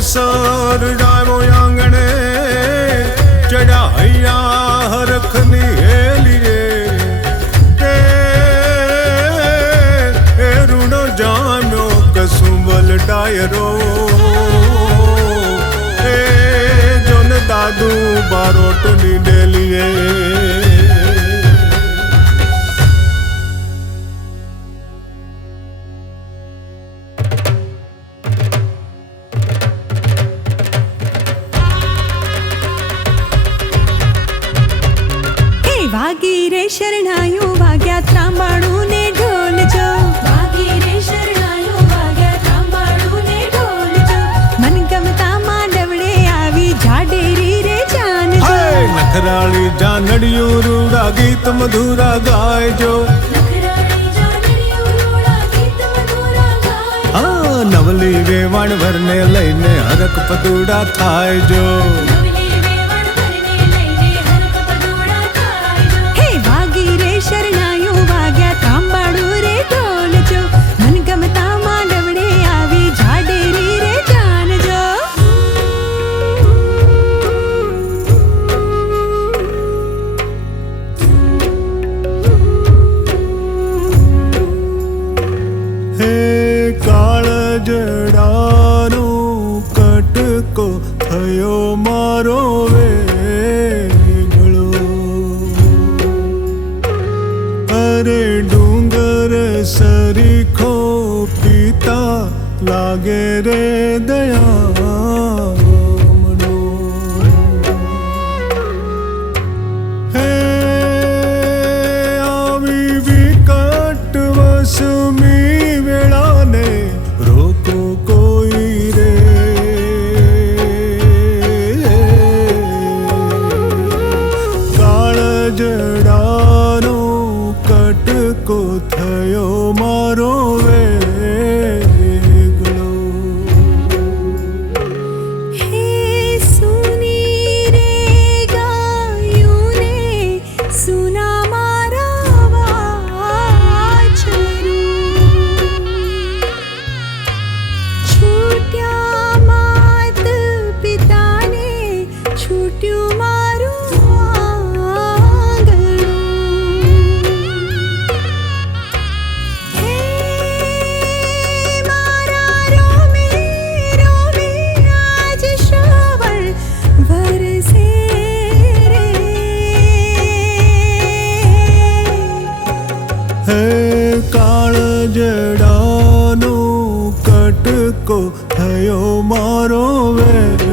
Sir જાયો આંગણે ચડ્યા હૈયા હરખની હેલી રે. એ રૂડો જામ્યો કસુંબલ ડાયરો. એ, જોન દાદુ બારોટની ડેલીએ શરણાયું વાગ્યા ત્રાંબાણું ને ઢોલ જો. વાગી રે શરણાયું વાગ્યા ત્રાંબાળું ને ઢોલ જો. મન ગમતા માંડવડે આવી જાડેરી રે જાન જો. નખરાળી જાનડિયું રૂડા ગીત મધુરા ગાયજો નખરાળી જાનડીયું રોડા ગીત મધુરા ગાય હા નવલી વેવાણ ભરને લઈને હરક પદુડા થાય જો. કટકો થયો મારો વેગળો અરે ડુંગર સરીખો પિતા લાગે રે દયામણો કટકો થયો મારો વેગળો જડાનો કટકો થયો મારો વે